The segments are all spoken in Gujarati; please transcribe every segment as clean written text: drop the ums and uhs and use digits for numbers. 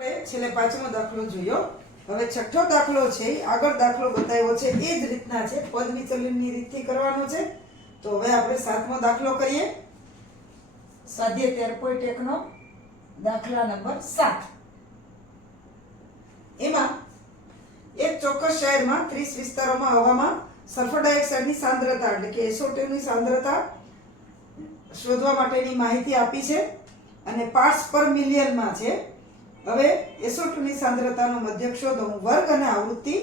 છેલ્લે પાંચમો દાખલો જોયો. હવે છઠ્ઠો દાખલો છે, આગળ દાખલો બતાવ્યો છે એ જ રીતના છે, પદ વિચલનની રીતથી કરવાનો છે. તો હવે આપણે સાતમો દાખલો કરીએ. સ્વાધ્યાય 13.1 નો દાખલા નંબર 7. એમાં એક ચોક્કસ શહેરમાં 30 વિસ્તારોમાં હવામાં સલ્ફર ડાયોક્સાઇડની સાંદ્રતા એટલે કે SO2 ની સાંદ્રતા શોધવા માટેની માહિતી આપી છે અને પાર્ટ્સ પર મિલિયનમાં છે. હવે SO2 ની સાંદ્રતાનો મધ્યક શોધો. હું વર્ગ અને આવૃત્તિ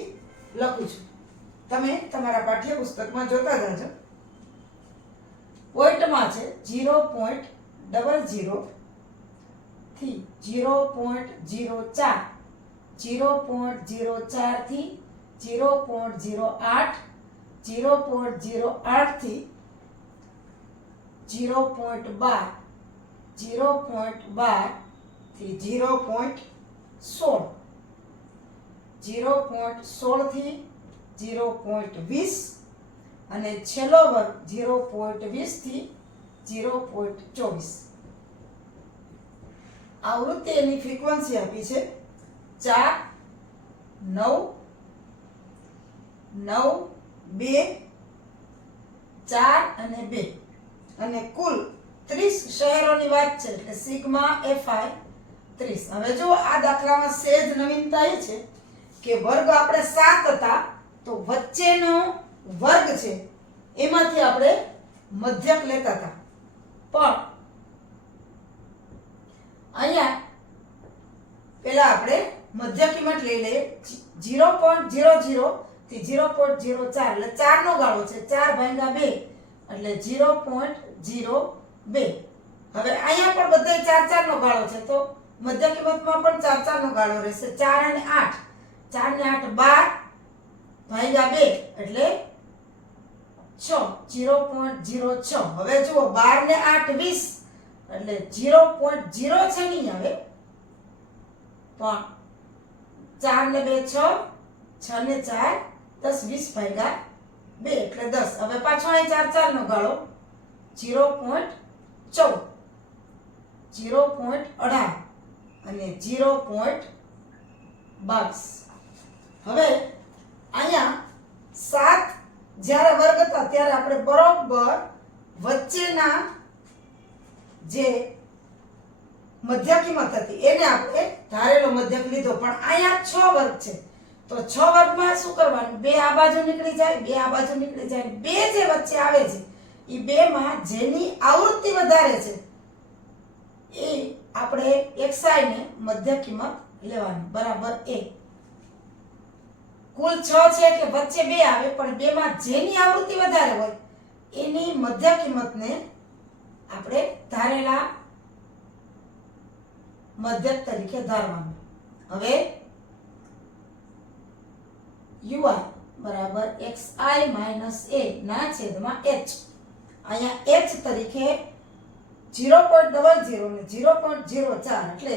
લખું છું, તમે તમારા પાઠ્યપુસ્તકમાં જોતા જાજો. પોઈન્ટમાં છે 0.00 થી 0.04, 0.04 થી 0.08, 0.08 થી 0.12, 0.12 થી 0.16, 0.16 થી 0.20 અને છેલ્લો વર્ગ 0.20 થી 0.24. આવૃત્તિ એની ફ્રીક્વન્સી આપી છે 4, 9, 9, 2, 4 અને 2 અને કુલ 30 શહેરોની વાત છે એટલે સિગ્મા FI 30. હવે જો આ દાખલામાં સહેજ નવીનતા એ છે કે વર્ગ આપણે 7 હતા તો વચ્ચેનો વર્ગ છે એમાંથી આપણે મધ્યક લેતા હતા, પણ અહીંયા પેલા આપણે મધ્ય કિંમત લઈ લઈએ 0.00 થી 0.04 એટલે 4 નો ગાળો છે, 4/2 એટલે 0.02. હવે અહીંયા પણ બધે 4 નો ગાળો છે તો મધ્ય કિંમતમાં પણ 4 નો ગાળો રહેશે. 4 અને 8, 4 ને 8 12/2 એટલે 6, 0.06. હવે જુઓ 12 ને 8 20 એટલે 0.0 છે નહીં આવે, પણ 4 ને 2 6, 6 ને 4 10, 20/2 એટલે 10. હવે પાછો અહીં 4 નો ગાળો 0.14, 0.18 અને 0.22. હવે અહીંયા 7 જ્યારે વર્ગ હતા ત્યારે આપણે બરોબર વચ્ચેના જે મધ્ય કિંમત હતી એને આપણે ધારેલો મધ્યક લીધો, પણ અહીંયા 6 વર્ગ છે તો 6 વર્ગમાં શું કરવાનું, 2 આ બાજુ નીકળી જાય, 2 આ બાજુ નીકળી જાય, 2 જે વચ્ચે આવે છે એ 2 માં જેની આવૃત્તિ વધારે છે એ આપણે xi ને મધ્ય કિંમત લેવાની બરાબર 1. કુલ 6 છે એટલે વચ્ચે 2 આવે, પણ 2 માં જેની આવૃત્તિ વધારે હોય એની મધ્ય કિંમતને આપણે ધારેલા મધ્યક તરીકે ધારવાનું. હવે ui બરાબર xi માઈનસ a ના છેદમાં h. અહીંયા h તરીકે 0.00 ને 0.04 એટલે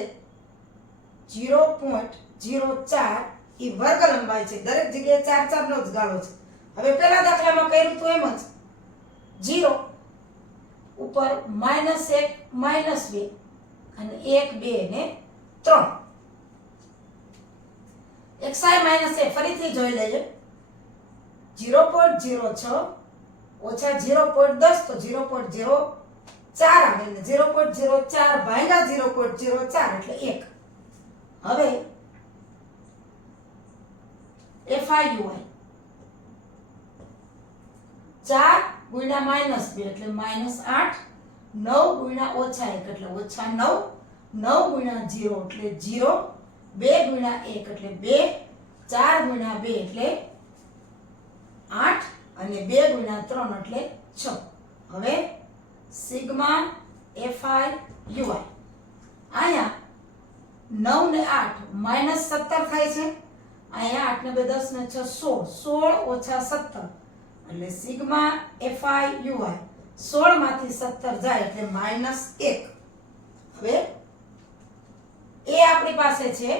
0.04 એ વર્ગ લંબાઈ છે. દરેક જગ્યાએ 4 નો જ ગાળો છે. હવે પહેલા દાખલામાં કર્યું તો એમ જ 0 ઉપર -1 -2 અને 1 2 ને 3. xi માઈનસ a ફરીથી જોઈ લઈએ. 0.06 ઓછા 0.10 તો 0.04 આવે ને 0.04 ભાગ્યા 0.04 એટલે 1. હવે FIUI 4 ગુણ્યા -2 એટલે -8, 9 ગુણ્યા -1 એટલે -9, 9 ગુણ્યા 0 એટલે 0, 2 ગુણ્યા 1 એટલે 2, 4 ગુણ્યા 2 એટલે 8 અને 2 ગુણ્યા 3 એટલે 6. હવે સિગ્મા FIUI અહીંયા 9 ને 8 -17 થાય છે, અહીંયા 8 ને 2 10 ને 6 16, 16 ઓછા 17 એટલે સિગ્મા FIUI 16 માંથી 17 જાય એટલે -1. હવે એ આપણી પાસે છે,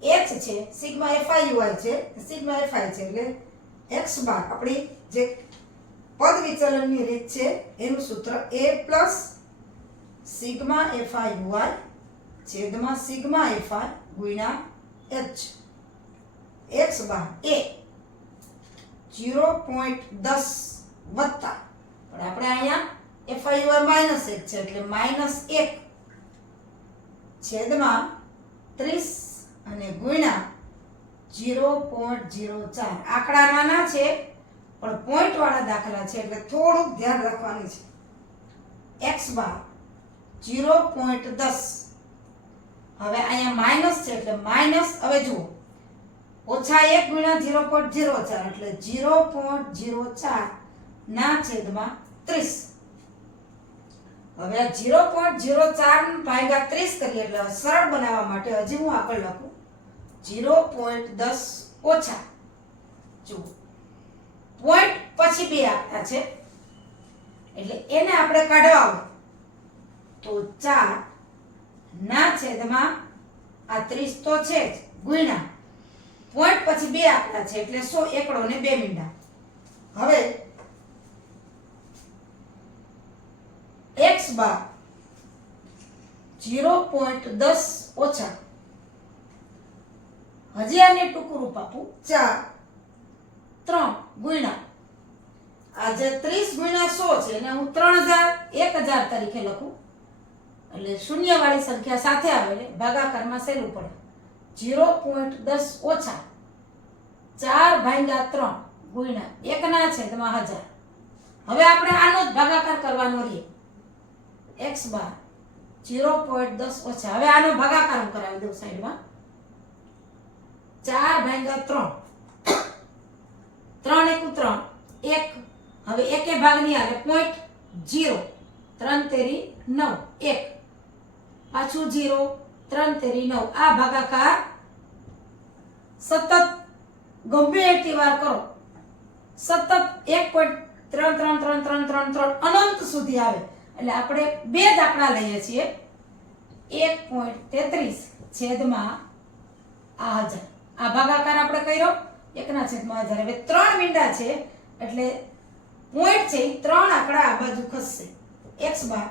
h છે, સિગ્મા FIUI છે, સિગ્મા FI છે એટલે x બાર આપણી જે પદ વિચલનની રીત છે એનું સૂત્ર a પ્લસ સિગ્મા FIUI છેદમાં સિગ્મા FI ગુણ્યા h x બાર એ 0.10 વત્તા પણ આપણે અહીંયા FI માઇનસ 1 છે એટલે -1 છેદમાં 30 અને ગુણ્યા 0.04 આંકડા નાના છે પણ પોઈન્ટ વાળા દાખલા છે એટલે થોડુંક ધ્યાન રાખવાનું છે x બાર 0.10 હવે અહીંયા માઇનસ છે એટલે માઇનસ હવે જુઓ -1 ગુણ્યા 0.04 એટલે 0.04 ના છેદમાં 30 હવે આ 0.04 ભાગ્યા 30 કરીએ એટલે સરળ બનાવવા માટે હજી હું આગળ લખું 0.10 ઓછા જુઓ પોઈન્ટ પછી બે આંકડા છે એટલે એને આપણે કાઢવા હોય તો 4 ના છેદમાં આ 30 તો છે જ ગુણ્યા પોઈન્ટ પછી બે આંકડા છે એટલે 100 એકડો ને 2 મીંડા હવે x બાર 0.10 ઓછા હજી આને ટૂંકું રૂપ આપું 4 3 ગુણ્યા આ જે 30 ગુણ્યા 100 છે એને હું 3000 તરીકે લખું એટલે શૂન્ય વાળી સંખ્યા સાથે આવે એટલે ભાગાકારમાં સહેલું પડે 0.10 ઓછા 4 ભાગ્યા 3 ગુણ્યા 1 ના છેદમાં 1000 હવે આપણે આનો જ ભાગાકાર કરવાનો રહે x બાર 0.10 ઓછા હવે આનો ભાગાકાર હું કરાવી દઉં સાઈડમાં 4 ભાગ્યા 3 3 1 હવે એકે ભાગ નહીં આવે 0 3 તેરી 9 1 પાછું 0 3 તેરી 9 આ ભાગાકાર સતત ગમે એટલી વાર કરો સતત 1.33333 અનંત સુધી આવે એટલે આપણે બે જ આંકડા લઈએ છીએ 1.33 છેદમાં આ 1000 આ ભાગાકાર આપણે કર્યો 1 ના છેદમાં 1000 હવે 3 મીંડા છે એટલે પોઈન્ટ છે 3 આંકડા આ બાજુ ખસશે x બાર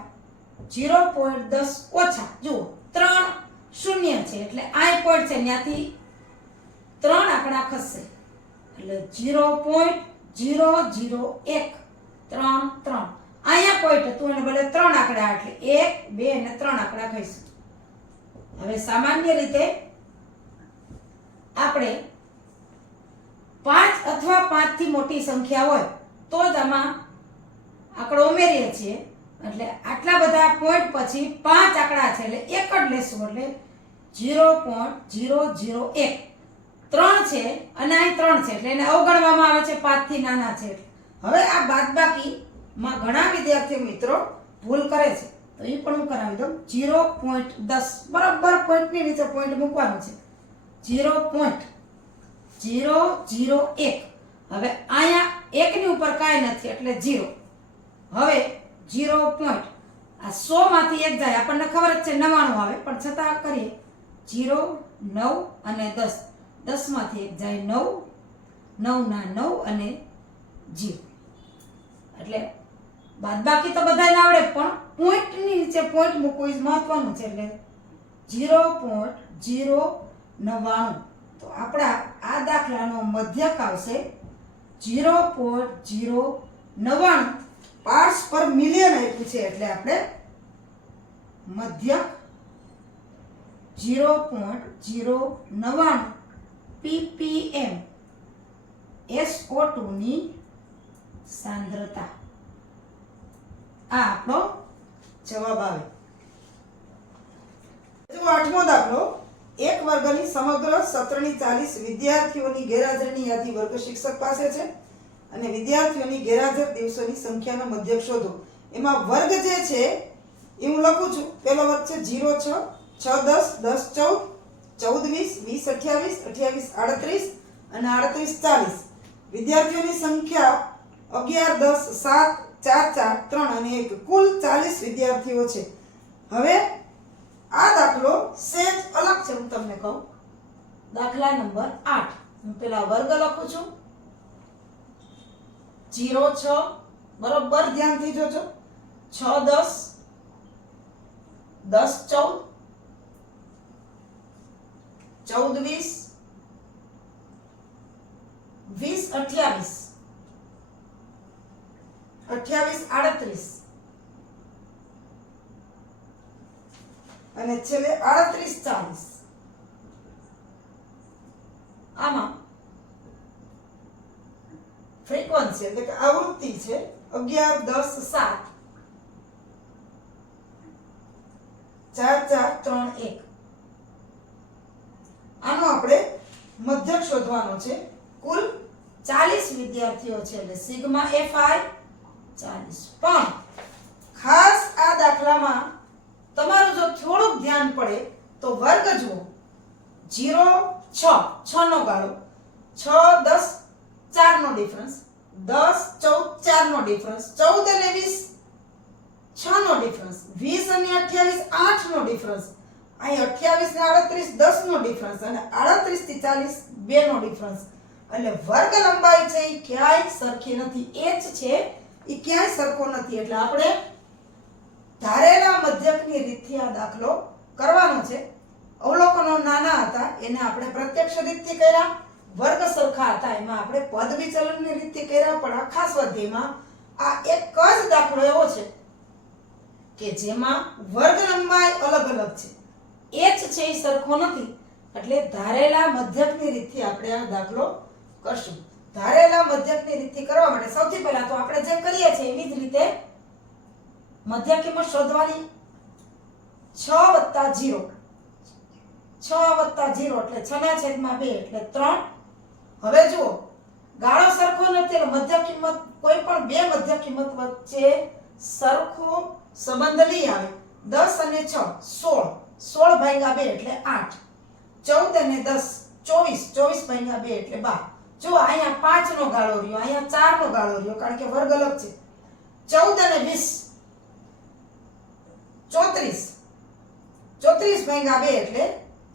0.10 ઓછા જુઓ 3 શૂન્ય છે એટલે આ પોઈન્ટ છે ત્યાંથી 3 આંકડા ખસશે એટલે 0.001 3 અહીંયા પોઈન્ટ હતું અને બદલે 3 આંકડા એટલે 1 2 અને 3 આંકડા ખસશે હવે સામાન્ય રીતે આપણે 5 અથવા 5 થી મોટી સંખ્યા હોય તો જ આમાં આંકડો ઉમેરીએ છીએ એટલે આટલા બધા પોઈન્ટ પછી 5 આંકડા છે એટલે એક જ લેશું એટલે 0.001 3 છે અને અહીં 3 છે એટલે એને અવગણવામાં આવે છે 5 થી નાના છે હવે આ બાદબાકી માં ઘણા વિદ્યાર્થીઓ મિત્રો ભૂલ કરે છે તો એ પણ હું કરાવી દઉં 0.10 બરાબર પોઈન્ટની નીચે પોઈન્ટ મૂકવાનો છે 0.001 હવે અહીંયા 1 ની ઉપર કાંઈ નથી એટલે 0 હવે 0 પોઈન્ટ આ 100 માંથી 1 જાય આપણને ખબર જ છે 99 આવે પણ છતાં કરીએ 0 9 અને 10 10 માંથી 1 જાય 9 9 ના 9 અને 0 એટલે બાદબાકી તો બધાને આવડે પણ પોઈન્ટની નીચે પોઈન્ટ મૂકવું એ મહત્વનું છે એટલે 0.099 તો આપણા આ દાખલાનો મધ્યક આવશે 0.099 પાર્ટ્સ પર મિલિયન આપ્યું છે એટલે આપણે મધ્યક 0.099 ppm SO2 ની સાંદ્રતા આ આપણો જવાબ આવે જો આઠમો દાખલો એક વર્ગની સમગ્ર સત્રની 40 વિદ્યાર્થીઓની ગેરહાજરીની યાદી વર્ગ શિક્ષક પાસે છે અને વિદ્યાર્થીઓની ગેરહાજર દિવસોની સંખ્યાનો મધ્યક શોધો એમાં વર્ગ જે છે એ હું લખું છું પહેલો વર્ગ છે 0 6 6 10 10 14 14 20 20 28 28 38 અને 38 40 વિદ્યાર્થીઓની સંખ્યા 11 10 7 4 4 3 અને 1 કુલ 40 વિદ્યાર્થીઓ છે હવે આ દાખલો સેજ અલગ છે હું તમને કહું દાખલા નંબર 8 હું પેલા વર્ગ લખું છું 0 6 બરોબર ધ્યાનથી જોજો 6 10 10 14 14 20 20 28 28 38 અને છેલ્લે 38 40. આમાં ફ્રીક્વન્સી એટલે કે આવૃત્તિ છે 11 10 7 4 4 3 1. આનો આપણે મધ્યક શોધવાનો છે. કુલ 40 વિદ્યાર્થીઓ છે એટલે સિગ્મા fi 40. પણ ખાસ આ દાખલામાં તમારું જો થોડુંક ધ્યાન પડે તો વર્ગ જુઓ 0 6 6 નો ગાળો 6 10 4 નો ડિફરન્સ 10 14 4 નો ડિફરન્સ 14 અને 20 6 નો ડિફરન્સ 20 અને 28 8 નો ડિફરન્સ અહીં 28 ને 38 10 નો ડિફરન્સ અને 38 થી 40 2 નો ડિફરન્સ. એટલે વર્ગ લંબાઈ છે એ ક્યાંય સરખી નથી. h છે એ ક્યાંય સરખો નથી. એટલે આપણે ધારેલા મધ્યકની રીતથી આ દાખલો કરવાનો છે. અવલોકનો નાના હતા એને આપણે પ્રત્યક્ષ રીતથી કર્યા, વર્ગ સરખા હતા એમાં આપણે પદ વિચલનની રીતથી કર્યા. પણ આ ખાસ સ્વાધ્યાયમાં આ એક જ દાખલો એવો છે કે જેમાં વર્ગ લંબાઈ અલગ અલગ છે, h છે એ સરખો નથી. એટલે ધારેલા મધ્યકની રીતથી આપણે આ દાખલો કરશું. ધારેલા મધ્યકની રીતથી કરવા માટે સૌથી પહેલા તો આપણે જે કરીએ છીએ એવી જ રીતે મધ્યક કિંમત શોધવાની. 6 + 0 6 + 0 એટલે 6/2 એટલે 3. હવે જુઓ ગાળો સરખો નથી એટલે મધ્યક કિંમત કોઈ પણ બે મધ્યક કિંમત વચ્ચે સરખો સંબંધ લઈ આવે. 10 અને 6 16 16/2 એટલે 8. 14 અને 10 24 24/2 એટલે 12. જો અહીંયા 5 નો ગાળો રહ્યો, અહીંયા 4 નો ગાળો રહ્યો કારણ કે વર્ગ અલગ છે. 14 અને 20 34 34/2 એટલે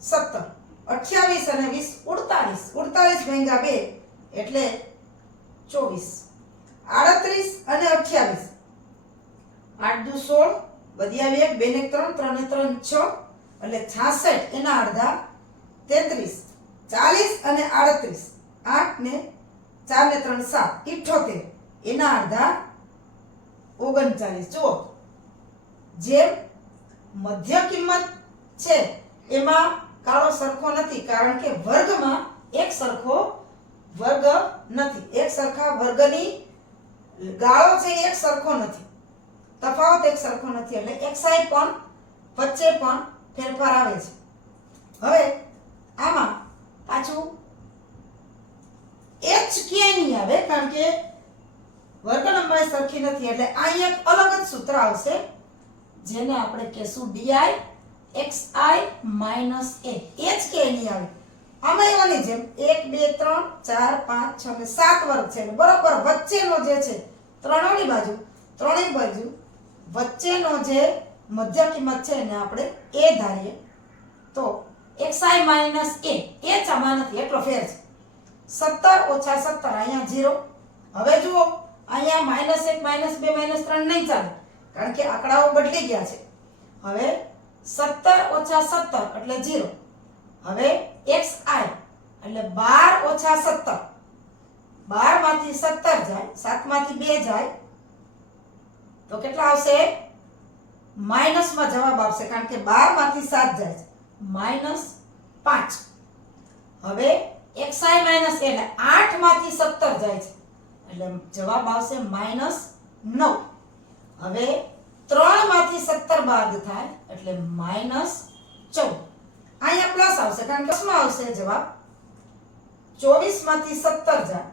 17. 28 અને 20 48 48/2 એટલે 24. 38 અને 28 8 દુ 16 વધી આવી 1 2 ને 3 3 ને 3 6 એટલે 66 એના અડધા 33. 40 અને 38 8 ને 4 ને 3 7 78 એના અડધા 39. જુઓ જેમ મધ્ય કિંમત છે એમાં ગાળો સરખો નથી કારણ કે વર્ગમાં એક સરખો વર્ગ નથી. એક સરખા વર્ગની ગાળો છે એક સરખો નથી, તફાવત એક સરખો નથી. એટલે xi પણ વચ્ચે પણ ફેરફાર આવે છે. હવે આમાં પાછું h ક્યાંય નહીં આવે કારણ કે વર્ગ લંબાઈ સરખી નથી. એટલે અહીં એક અલગ જ સૂત્ર આવશે જેને આપણે કહેશું di xi - a. h ક્યાંય નહીં આવે. આમાં એવાની જેમ 1 2 3 4 5 6 ને 7 વર્ગ છે બરોબર. વચ્ચેનો જે છે ત્રણેય બાજુ વચ્ચેનો જે મધ્ય કિંમત છે એને આપણે a ધારીએ તો xi - a h આમાં નથી એટલો ફેર છે. 17 - 17 અહીંયા 0. હવે જુઓ અહીંયા -1 -2 -3 નહીં ચાલે કારણ કે આંકડાઓ બદલી ગયા છે. હવે 17 - 17 એટલે 0. હવે xi એટલે 12 - 17 12 માંથી 17 જાય, 7 માંથી 2 જાય તો કેટલા આવશે? માઈનસમાં જવાબ આવશે કારણ કે 12 માંથી 7 જાય છે -5. હવે xi - એટલે 8 માંથી 17 જાય છે એટલે જવાબ આવશે -9. હવે 3 માંથી 17 બાદ થાય એટલે -14. અહીંયા પ્લસ આવશે કારણ કે પ્લસમાં આવશે જવાબ. 24 માંથી 17 જાય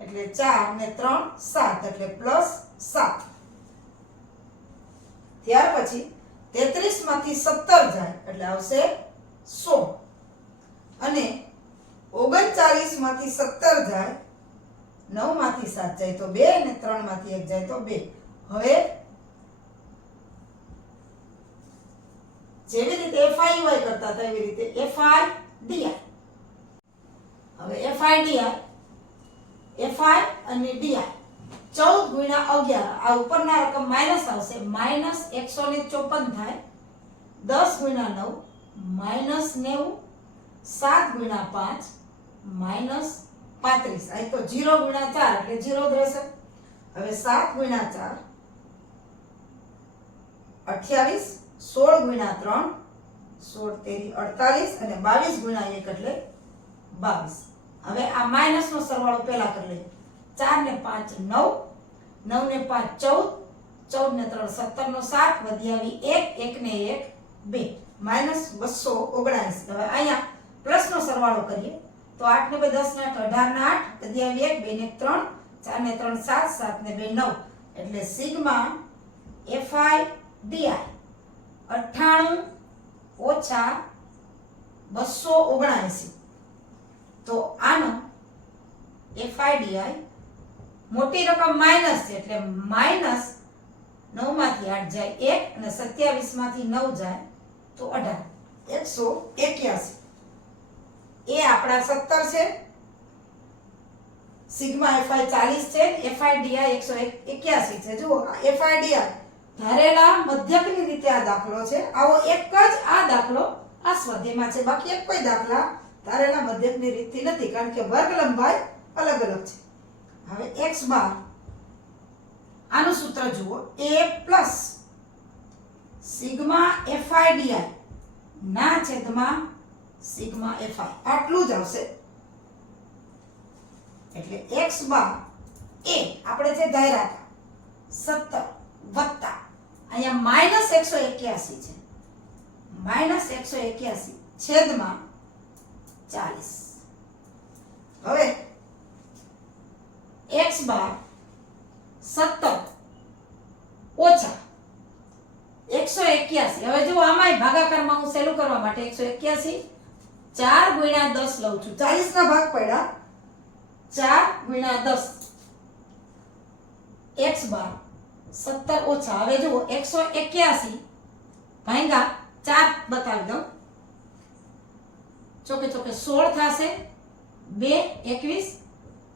એટલે 4 ને 3 7 એટલે +7. ત્યાર પછી 33 માંથી 17 જાય એટલે આવશે 16 અને 39 માંથી 17 જાય 9 માંથી 7 જાય તો 2 અને 3 માંથી 1 જાય તો 2. હવે જેવી રીતે FIY કરતા હતા એવી રીતે FIDI. હવે FI અને DI 14 × 11 આ ઉપરના રકમ માઈનસ આવશે -154 થાય. 10 × 9 -90 7 ગુણ્યા 5 માઇનસ 35. આ તો 0 ગુણ્યા 4 એટલે 0 જ રહેશે. હવે 7 ગુણ્યા 4 28, 16 ગુણ્યા 3 16 તેરી 48 અને 22 ગુણ્યા 1 એટલે 22. હવે આ માઇનસ નો સરવાળો પહેલા કરી લઈએ. 4 ને 5 9, 9 ને 5 14, 14 ને 3 17 નો 7 વધી આવી 1, 1 ને 1 2 માઇનસ 279. હવે અહીંયા પ્લસ નો સરવાળો કરીએ તો 8 ને 2 10 ને 8 18 ને 8 વધી આવી 1, 2 ને 3 4 ને 3 7, 7 ને 2 9 એટલે સિગ્મા fi di 98 ઓછા 279. તો આનો fi di મોટી રકમ માઇનસ છે એટલે માઇનસ 9 માંથી 8 જાય 1 અને 27 માંથી 9 જાય તો 18 181. એ આપણા 17 છે. સિગ્મા fi 40 છે, fi di 181 છે. જુઓ fi di ધારેલા મધ્યકની રીતે આ દાખલો છે. આવો એક જ આ દાખલો આ સ્વાધ્યાયમાં છે. બાકી એક કોઈ દાખલા ધારેલા મધ્યકની રીતથી નથી કારણ કે વર્ગ લંબાઈ અલગ અલગ છે. હવે x બાર આનું સૂત્ર જુઓ a plus sigma fi di ના છેદમાં સિગ્મા fi આટલું જ આવશે. એટલે x બાર એ આપણે જે ધાર્યા હતા 17 વત્તા અહીંયા માઇનસ 181 છે. માઇનસ 181 છેદમાં 40. હવે x બાર 17 ઓછા 181. હવે જો આમાંય ભાગાકારમાં હું સહેલું કરવા માટે 181 4 ગુણ્યા 10 લઉં છું. 40 ના ભાગ પડ્યા 4 ગુણ્યા 10 x બાર 17 ઓછા. હવે જુઓ 181 ભાંગા 4 બતાવી દઉં. ચોકે ચોકે 16 થશે. 2 21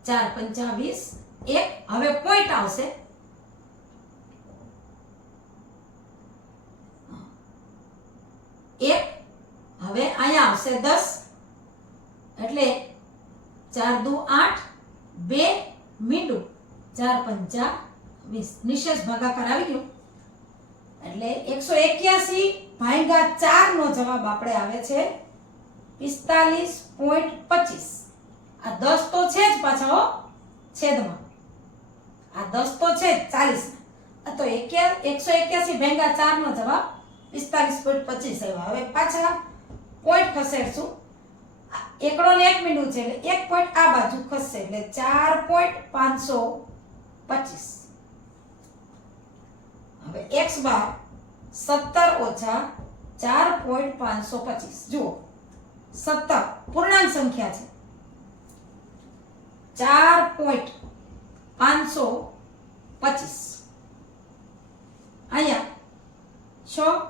4 25 1. હવે પોઈન્ટ આવશે 1. હવે અહીંયા આવશે 10 એટલે 4 દુ 8 2 મીંડું 4 5 20. નિશેષ ભાગાકાર આવી ગયો એટલે 181 ભાગ્યા 4 નો જવાબ આપણે આવે છે 45.25. આ 10 તો છે જ પાછો છેદમાં. આ 10 તો છે જ 40 આ તો 181 ભાગ્યા 4 નો જવાબ 45.25 આવ્યો. હવે પાછા પોઈન્ટ ખસેડશું. એકડો ને 1 મીંડું છે એટલે 1 પોઈન્ટ આ બાજુ ખસશે એટલે 4.525. હવે x બાર 17 ઓછા 4.525. જુઓ 17 પૂર્ણાંક સંખ્યા છે. 4.525 અહીંયા 6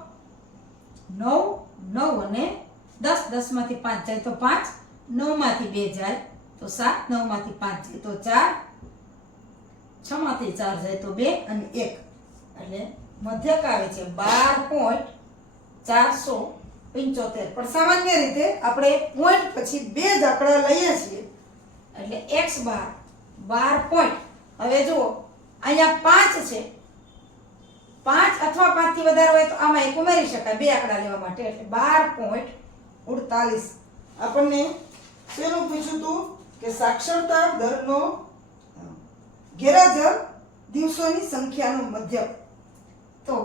9 9 અને 10 10 માંથી 5 જાય તો 5 9 માંથી 2 જાય તો 7 9 માંથી 5 જાય તો 4 6 માંથી 4 જાય તો 2 અને 1 એટલે મધ્યક આવે છે 12.475. પણ સામાન્ય રીતે આપણે પોઈન્ટ પછી બે જ આંકડા લઈએ છીએ એટલે x બાર 12 પોઈન્ટ. હવે જુઓ અહીંયા 5 છે. 5 અથવા 5 થી વધારે હોય તો આમાં એક ઉમેરી શકાય બે આંકડા લેવા માટે એટલે 12.48. આપણને શેનું પૂછ્યું હતું કે સાક્ષરતા દરનો ગેરહાજર દિવસોની સંખ્યાનો મધ્યક. તો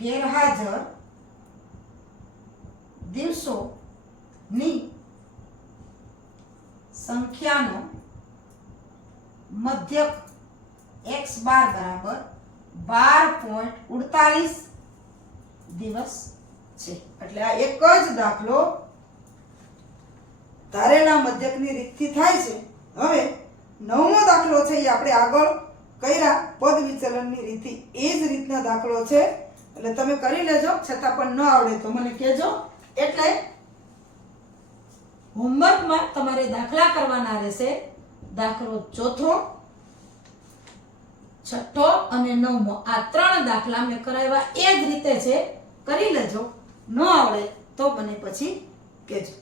ગેરહાજર દિવસોની સંખ્યાનો મધ્યક x બાર બરાબર 12.48 દિવસ છે. એટલે આ એક જ દાખલો ધારેલા મધ્યકની રીતથી થાય છે. હવે નવમો દાખલો છે એ આપણે આગળ કર્યા પદ વિચલનની રીતથી એ જ રીતના દાખલો છે એટલે તમે કરી લેજો. છતાં પણ ન આવડે તો મને કહેજો. એટલે હોમવર્કમાં તમારે દાખલા કરવાના રહેશે. દાખલો ચોથો, છઠ્ઠો અને નવમો આ 3 દાખલા મેં કરાવ્યા એ જ રીતે છે. કરી લેજો. ન આવડે તો મને પછી કહેજો.